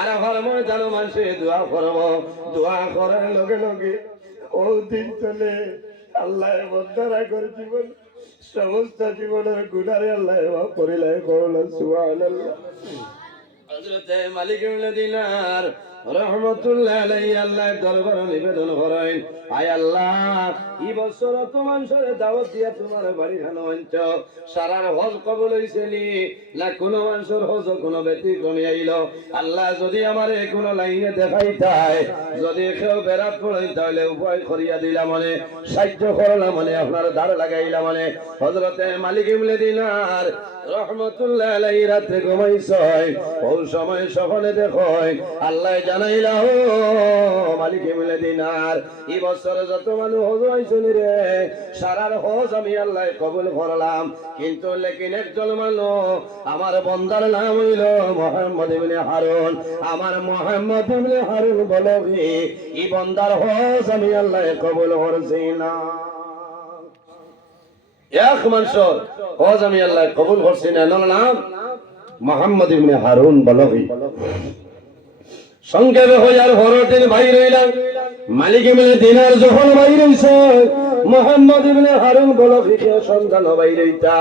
আরাফার ময়দানে মানুষে দোয়া করব, দোয়া করার লগে লগে ও দিন চলে আল্লাহ বন্দারা করে জীবন সমস্ত জীবনের গুনারে আল্লাহ মাফ করিলে করলেন সুবহানাল্লাহ। হযরতে মালিক ইবনে দিনার রহমতুল্লাহ আলাইহি আল্লাহর দরবারে নিবেদন করেন, আয় আল্লাহ এই বছর তো মানুষের দাওয়াত দিয়া তোমার বাড়ি খানো আনছ, সারার হজ কবুল হইছে নি না কোন মানুষের হজ কোন ব্যতিক্রমী আইল? আল্লাহ যদি আমারে কোন লাইনে দেখাইতায়, যদি কেউ বেরাত পড়াই তাহলে উপায় করিয়া দিলাম, মানে সাহায্য করলাম, মানে আপনার দ্বার লাগাইলাম। মানে হযরতে মালিক ইবনে দিনার রহমতুল্লাহ আলাইহি রাতে ঘুমাইছয়, ওই সময় সকালে দেখয় আল্লাহ জানাইলা, ও মালিক ইবনে দিনার এই বছর যত মানুষ হজ হইছেন রে, সারার হজ আমি আল্লাহ কবুল করলাম, কিন্তু লেকিন একজন মানুষ আমার বন্দার নাম হইল মুহাম্মদ ইবনে হারুন, আমার মুহাম্মদ ইবনে হারুন বলো কি এই বন্দার হজ আমি আল্লাহ কবুল করছি না। এক মানুষের হজ আমি আল্লাহ কবুল করছি না, নাম মুহাম্মদ ইবনে হারুন বলহি। সংক্ষেপে হইয়ার হরতের ভাই রইলাম মালিক ইবনে দিনার যখন ভাই রইছে, মুহাম্মদ ইবনে হারুন বলহিকে সন্তান ভাই রইতা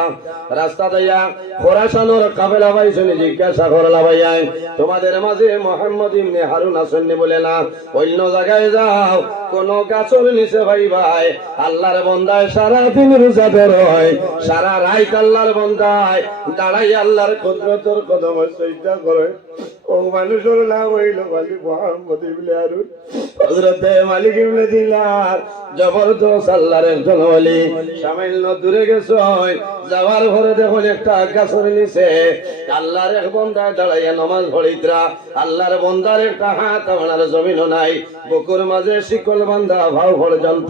রাস্তা দিয়া খোরাসানের কাফেলা ভাই শুনে জিজ্ঞাসা করলা, ভাইয়া তোমাদের মাঝে মুহাম্মদ ইবনে হারুন আসেননি? বলে না, অন্য জায়গায় যাও, কোন গাছের নিচে ভাই ভাই আল্লাহর বন্দায় সারা দিন রোজা ধরে, সারা রাত আল্লাহর বন্দায় দাঁড়াই আল্লাহর কুদরতের কদম সজদা করে, ও মানুষের নাম হইল মালিক মুহাম্মদ ইবনে হারুন। হযরতে মালিক ইবনে দিনার জবরদস্ত আল্লাহর একজন ওলি, সামান্য দূরে গেছে, যাওয়ার পরে দেখুন একটা গাছের নিচে আল্লাহর এক বন্দা দাঁড়াইয়া নামাজ পড়িতরা, আল্লাহর বন্দার একটা হাত আমার জমিনও নাই, বুকুর মাঝে শিকল বান্ধা ভাও পর্যন্ত,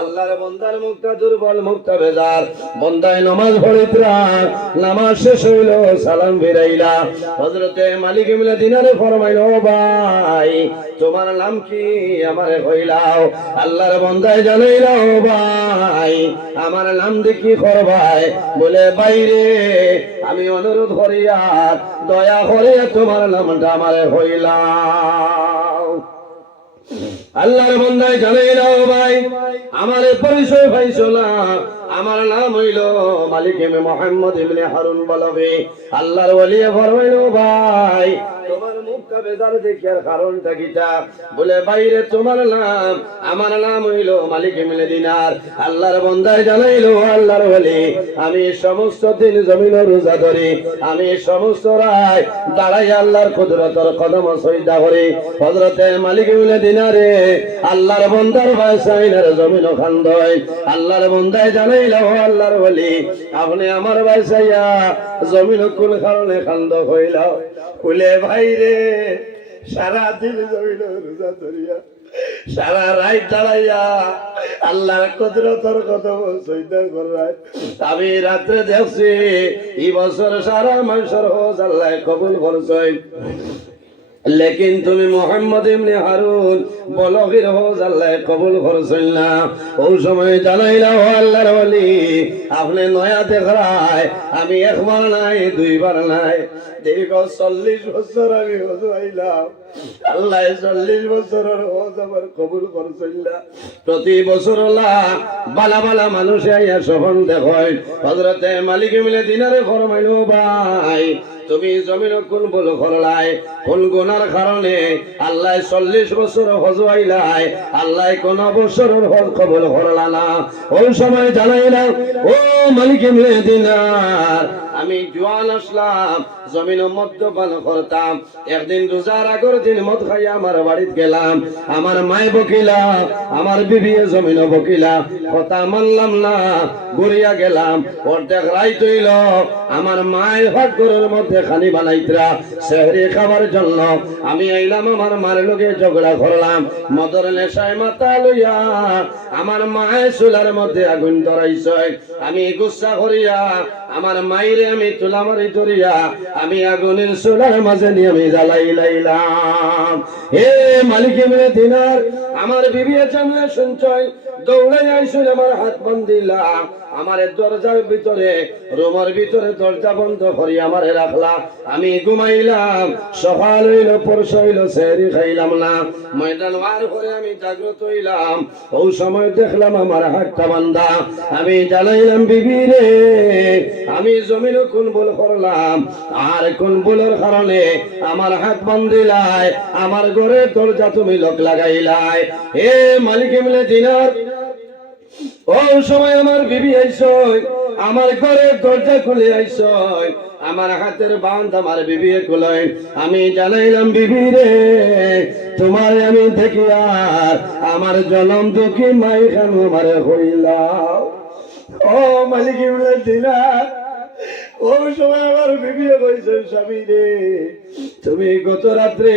আল্লাহর বন্দার মুখটা দুর্বল, মুখটা বেজার, বন্দায় নামাজ পড়িতরা, নামাজ শেষ হইল, সালাম ফিরাইলা। হযরতে মালিক ইবনে দিনারে ফরমাইল, ও ভাই তোমার নাম কি আমারে কইলাও? আল্লাহর বন্দায় জানাইল, ও ভাই আমার নাম দেখি করবাই? বলে বাইরে আমি অনুরোধ করিয়া দয়া করে তোমার নামটা আমারে কইলাও। আল্লাহর বন্দায় জানাইল, ও ভাই আমারে পরিচয় পাইছো না, আমার নাম হইল মালিক মুহাম্মদ ইবনে হারুন বলবে। আল্লাহর ওলি ফরমাইল, ভাই তোমার মুখটা বেজার দেখার কারণটা কিটা? বলে বাইরে তোমার নাম, আমার নাম হইল মালিক ইবনে দিনার। আল্লাহর বন্দায় জানাইল, আল্লাহর ওলি আমি সমস্ত দিন জমিন রোজা ধরি, আমি সমস্ত রায় দাঁড়াই আল্লাহর কুদরতের কদম সজদা করি। হযরতে মালিক ইবনে দিনারে আল্লাহর বন্দার ভাইসাইনের জমিন খান্দয়, আল্লাহর বন্দায় জানাইল, আল্লাহর ওলি আপনি আমার ভাইসাইয়া জমিন কোন কারণে খান্দ হইলাও? বলে ভাই রে সারা দিন জমিন রোজা ধরিয়া, সারা রাত দাঁড়াইয়া আল্লাহর কুদরতের কদম সজদা করাই, আমি রাত্রে দেখছি এই বছর সারা মানুষের হজ আল্লাহ কবুল করছে, লেকিন তুমি মুহাম্মদ ইবনে হারুন বলগির হজ আল্লাহ কবুল করছেন না। ওই সময় জানাইলা, ও আল্লাহর ওলি আপনি নয়া দেখায়, আমি একবার নাই দুইবার নাই, দীর্ঘ 40 বছর আমি হজ আইলাম, আল্লাহ 40 বছরের হজ আমার কবুল করছেন না। প্রতি বছর বালা বালা মানুষে আইয়া সফল দেখয়। হযরতে মালিক ইবনে দিনারে ফরমাইল, ভাই তুমি জমিন কোন বল করলাই, কোন গুনার কারণে আল্লাহ 40 বছর হজ আইলাই, আল্লাহ কোন বছরের হজ কবুল করলা না? ওই সময় জানাইলাম, ও মালিক ইবনে দিনার আমি জোয়ান আসলাম, জমিন মদ্যপান করতাম, একদিন রোজার আগের দিন মদ খাইয়া আমার বাড়িতে গেলাম, আমার মায় বকিলা, আমার বিবি জমিন বকিলা, কথা মানলাম না, ঘুরিয়া গেলাম, অর্ধেক রাইত হইল, আমার মায়ের ভাত ঘরের মধ্যে খানি বানাইতরা সেহরি খাবার জন্য, আমি আইলাম, আমার মার লগে ঝগড়া করলাম, মদর নেশায় মাথা লইয়া আমার মায়ের চুলার মধ্যে আগুন ধরাইছে, আমি গুসা করিয়া আমার মাইরে আমি তুলা মারি ধরিয়া আমি আগুনের চুলার মাঝে নিয়ে আমি জ্বালাই লাইলাম। হে মালিক ইবনে দিনার, আমার বিবি জানলে শুনছয়, দৌড়াই আইসুন, আমার হাত বান্ধিলা, আমার দরজার ভিতরে রুমের ভিতরে দরজা বন্ধ করি আমারে রাখলা। আমি ঘুমাইলাম, সকাল হইল, পরশু হইল, সেহরি খাইলাম না। ময়দান পার করে আমি জাগ্রত হইলাম, ওই সময় দেখলাম আমার হাতটা বান্ধা। আমি জানাইলাম, বিবি রে, আমি জমিনে কোন ভুল করলাম, আর কোন ভুলের কারণে আমার হাত বান্ধিলাই, আমার ঘরের দরজা তুমি লোক লাগাইলাই। হে মালিক ইবনে দিনার, ওই সময় আমার বিবি আইসই, আমার ঘরের দরজা খুলে আইসই, আমার হাতের বাঁধ আমার বিবি খুলাই। আমি জানাইলাম, বিবি রে, তোমার আমি দেখি আর আমার জনম দুঃখী মাই খান আমার হইলাম। ও মালিক ইবনে দিনার, ওই সময় আমার বিবি কইছে, স্বামী রে, তুমি গত রাত্রে